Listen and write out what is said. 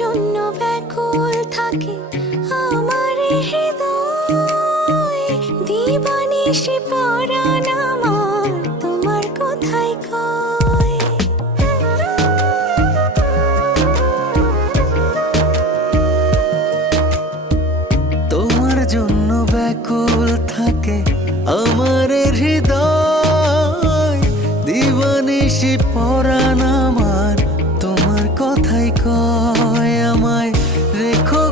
জন্য ব্যাকুল থাকে আমার হৃদয়, দিবানিশি পরাণ আমার তোমার কথাই কয়। তোমার জন্য ব্যাকুল থাকে আমার হৃদয়, দিবানিশি পরাণ আমার তোমার কথাই কয়। আমায় রেখো